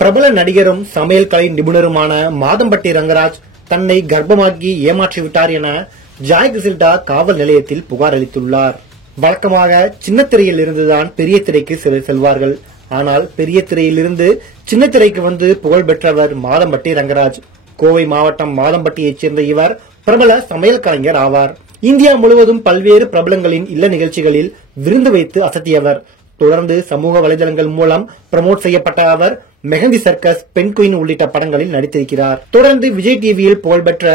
பிரபல நடிகரும் சமையல் கலை நிபுணருமான மாதம்பட்டி ரங்கராஜ் தன்னை கர்ப்பமாக்கி ஏமாற்றிவிட்டார் என ஜாய் கிசில்டா காவல் நிலையத்தில் புகார் அளித்துள்ளார். வழக்கமாக சின்னத்திரையில் இருந்துதான் பெரிய திரைக்கு சிலர் செல்வார்கள். ஆனால் பெரிய திரையில் இருந்து சின்ன திரைக்கு வந்து புகழ் பெற்றவர் மாதம்பட்டி ரங்கராஜ். கோவை மாவட்டம் மாதம்பட்டியைச் சேர்ந்த இவர் பிரபல சமையல் கலைஞர் ஆவார். இந்தியா முழுவதும் பல்வேறு பிரபலங்களின் இல்ல நிகழ்ச்சிகளில் விருந்து வைத்து அசத்தியவர். தொடர்ந்து சமூக வலைதளங்கள் மூலம் ப்ரமோட் செய்யப்பட்ட அவர் மெஹந்தி சர்க்கஸ், பெண் குயின் உள்ளிட்ட படங்களில் நடித்திருக்கிறார். தொடர்ந்து விஜய் டிவியில் புகழ்பெற்ற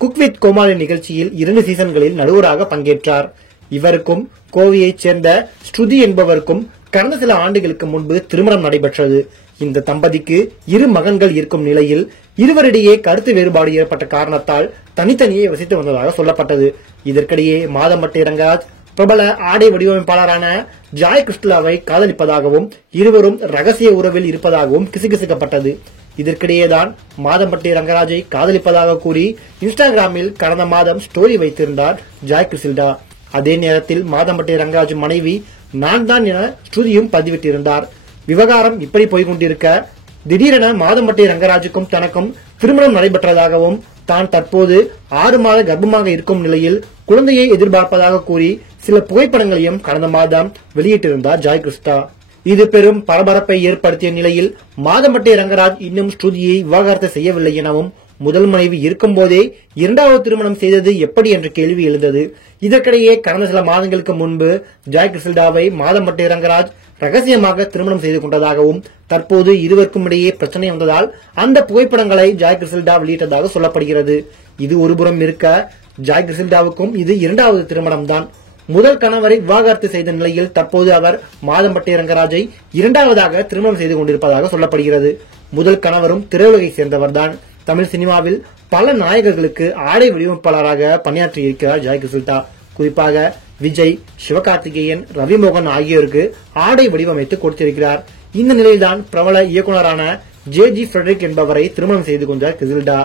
குக் வித் கோமாளி நிகழ்ச்சியில் 2 சீசன்களில் நடுவராக பங்கேற்றார். இவருக்கும் கோவையைச் சேர்ந்த ஸ்ருதி என்பவருக்கும் கடந்த சில ஆண்டுகளுக்கு முன்பு திருமணம் நடைபெற்றது. இந்த தம்பதிக்கு 2 மகன்கள் இருக்கும் நிலையில் இருவரிடையே கருத்து வேறுபாடு ஏற்பட்ட காரணத்தால் தனித்தனியே வசித்து வந்ததாக சொல்லப்பட்டது. இதற்கிடையே மாதம்பட்டி ரங்கராஜ் பிரபல ஆடை வடிவமைப்பாளரான ஜாய் கிறிஸ்டலாவை காதலிப்பதாகவும் இருவரும் ரகசிய உறவில் இருப்பதாகவும் கிசுகிசுக்கப்பட்டது. இதற்கிடையேதான் மாதம்பட்டி ரங்கராஜை காதலிப்பதாக கூறி இன்ஸ்டாகிராமில் கடந்த மாதம் ஸ்டோரி வைத்திருந்தார் ஜாய் கிறிஸ்டா. அதே நேரத்தில் மாதம்பட்டி ரங்கராஜ் மனைவி நான் தான் என ஸ்ருதியும் பதிவிட்டிருந்தார். விவகாரம் இப்படி போய்கொண்டிருக்க திடீரென மாதம்பட்டி ரங்கராஜுக்கும் தனக்கும் திருமணம் நடைபெற்றதாகவும் தான் தற்போது 6 மாத கர்ப்பமாக இருக்கும் நிலையில் குழந்தையை எதிர்பார்ப்பதாக கூறி சில புகைப்படங்களையும் கடந்த மாதம் வெளியிட்டிருந்தார் ஜாய் கிறிஸ்டா. இது பெரும் பரபரப்பை ஏற்படுத்திய நிலையில் மாதம்பட்டி ரங்கராஜ் இன்னும் ஸ்ருதியை விவாகரத்து செய்யவில்லை எனவும் முதல் மனைவி இருக்கும் போதே 2வது திருமணம் செய்தது எப்படி என்ற கேள்வி எழுந்தது. இதற்கிடையே கடந்த சில மாதங்களுக்கு முன்பு ஜாய் கிறிஸ்டாவை மாதம்பட்டி ரங்கராஜ் ரகசியமாக திருமணம் செய்து கொண்டதாகவும் தற்போது இருவருக்கும் இடையே பிரச்சனை வந்ததால் அந்த புகைப்படங்களை ஜாய் கிறிஸ்டா வெளியிட்டதாக சொல்லப்படுகிறது. இது ஒருபுறம் இருக்க ஜாய் கிறிஸ்டாவுக்கும் இது 2வது திருமணம் தான். முதல் கணவரை விவாகரத்து செய்த நிலையில் தற்போது அவர் மாதம்பட்டி ரங்கராஜை 2வதாக திருமணம் செய்து கொண்டிருப்பதாக சொல்லப்படுகிறது. முதல் கணவரும் திரையுலகை சேர்ந்தவர்தான். தமிழ் சினிமாவில் பல நாயகர்களுக்கு ஆடை வடிவமைப்பாளராக பணியாற்றியிருக்கிறார் ஜாய் கிறிஸ்டா. குறிப்பாக விஜய், சிவகார்த்திகேயன், ரவிமோகன் ஆகியோருக்கு ஆடை வடிவமைத்து கொடுத்திருக்கிறார். இந்த நிலையில்தான் பிரபல இயக்குநரான ஜே.ஜி. ஃப்ரெட்ரிக் என்பவரை திருமணம் செய்து கொண்டார் கிசில்டா.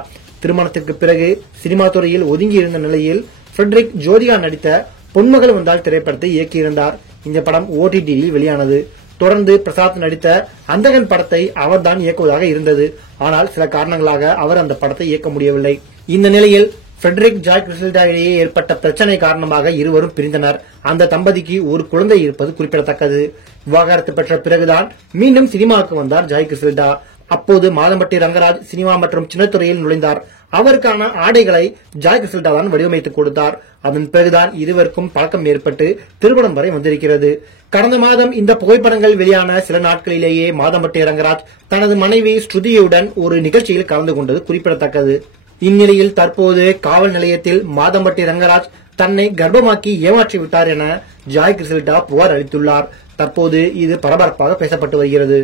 திருமணத்திற்கு பிறகு சினிமா துறையில் ஒதுங்கி இருந்த நிலையில் ஃப்ரெட்ரிக் ஜோதிகா நடித்த பொன்மகள் வந்தால் திரைப்படத்தை இயக்கியிருந்தார். இந்த படம் OTT-யில் வெளியானது. தொடர்ந்து பிரசாத் நடித்த அந்தகன் படத்தை அவர்தான் இயக்குவதாக இருந்தது. ஆனால் சில காரணங்களாக அவர் அந்த படத்தை இயக்க முடியவில்லை. இந்த நிலையில் ஃப்ரெட்ரிக், ஜாய் கிறிஸ்டா இடையே ஏற்பட்ட பிரச்சனை காரணமாக இருவரும் பிரிந்தனர். அந்த தம்பதிக்கு ஒரு குழந்தை இருப்பது குறிப்பிடத்தக்கது. விவாகரத்து பெற்ற பிறகுதான் மீண்டும் சினிமாவுக்கு வந்தார் ஜாய் கிறிஸ்டா. அப்போது மாதம்பட்டி ரங்கராஜ் சினிமா மற்றும் சின்னத்துறையில் நுழைந்தார். அவருக்கான ஆடைகளை ஜாய் கிறிஸ்டா தான் வடிவமைத்து கொடுத்தார். அதன் பிறகுதான் இருவருக்கும் பழக்கம் ஏற்பட்டு திருமணம் வரை வந்திருக்கிறது. கடந்த மாதம் இந்த புகைப்படங்கள் வெளியான சில நாட்களிலேயே மாதம்பட்டி ரங்கராஜ் தனது மனைவி ஸ்ருதியுடன் ஒரு நிகழ்ச்சியில் கலந்து கொண்டது குறிப்பிடத்தக்கது. இந்நிலையில் தற்போது காவல் நிலையத்தில் மாதம்பட்டி ரங்கராஜ் தன்னை கர்ப்பமாக்கி ஏமாற்றிவிட்டார் என ஜாய் கிறிஸ்டா புகார் அளித்துள்ளார். தற்போது இது பரபரப்பாக பேசப்பட்டு வருகிறது.